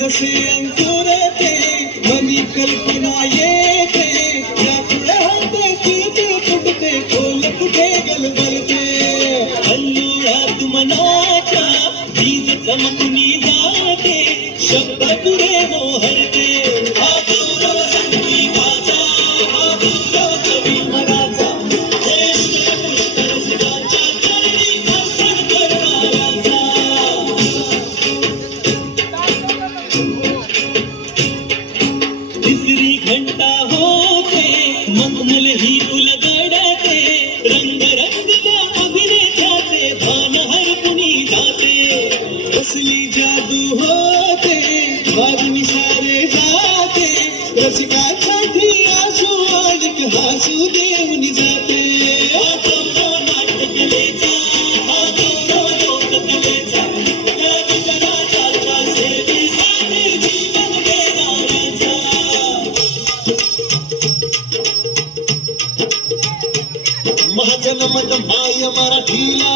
जसे अंकुर ते मनी कल्पना येते यापुढे होते तिळतिळ फुटते खोल कुठे गलबलते अल्लुळात मनाच्या बीज चमकुनी जाते शब्द पुरे मोहरते हा गौरव संगीताचा हा गौरव कवी मनाचा देश पुष्कर सिंहाच्या चरणी अर्पण करणाऱ्याचा तिसरी घंटा होते मखमल ही उलगडते रंगरंगल्या अभिनेत्याचे भान हरपुनी जाते कसली जादू होते वाजनी सारे जाते रसिकासाठी आसू आणिक हसू देऊन जाते हा गौरव नाट्यकलेचा हा गौरव लोककलेचा या विचाराच्या सेवेसाठी जीवन देणाऱ्याचा माझं नमन माय मराठीला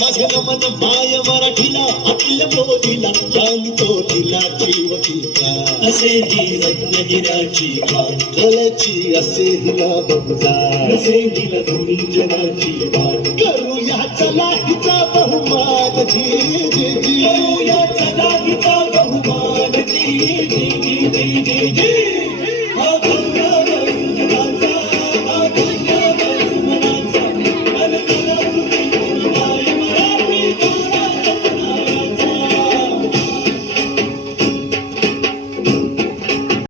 माझं नमन माय मराठीला आपल्या बोलीला प्राण तो दिला जीव तिचा असे ही रत्न हिराची गळ्याची असे हिला बघजा असे हिला धुनी जनाची वाट करूया चला हिचा बहुमान जी जी जी करूया चला हिचा बहुमान जी जी जी जी जी जी